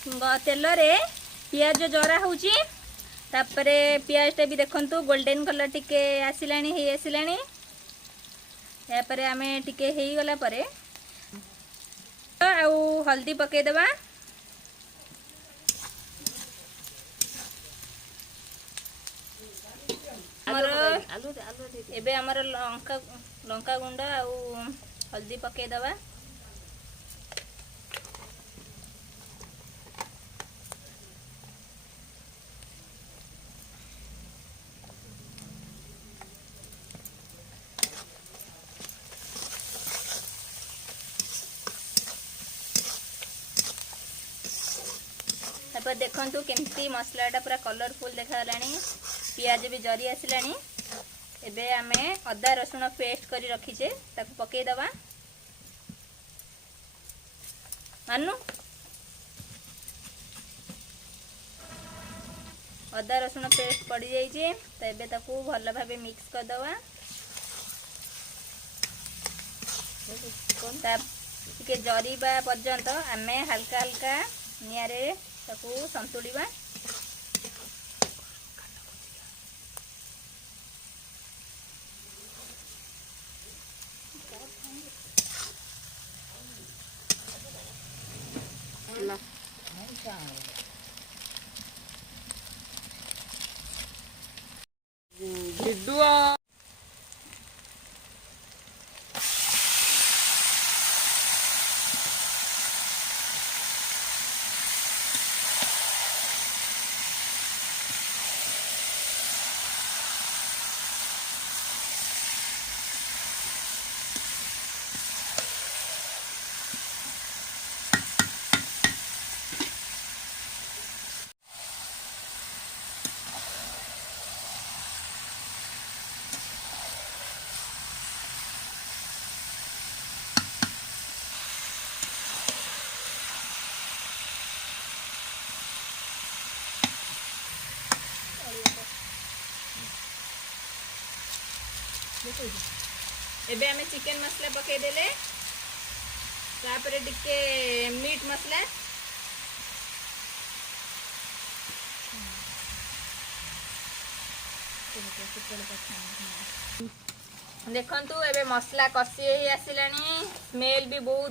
तेल रे पियाज जरा होची तापरे पियाजटा भी देखंतु गोल्डन कलर टिके आसिलानी हे आसिलानी या परे आमे टिके हेई गला परे आउ हल्दी पके देबा एबे हमर लंका गुंड आउ हल्दी पके देबा देखंतु केमती मसलाटा पूरा कलरफुल देखालानी पियाज भी जरी आसिलानी एबे आमे अदा रसुण पेस्ट करी रखीचे ताकू पके दबा मानू अदा रसुण पेस्ट पड़ जाइए तो एबे ताकू भल भाबे मिक्स कर दबा टिके जरीबा पर्यंत आमे हल्का हल्का नियारे ताकू संतुलिबा जिद्दुआ एबे हमें चिकन मसला पके देले तापरे टिके मीट मसला देखंतु एबे मसला कसी आसिलानी स्मेल भी बहुत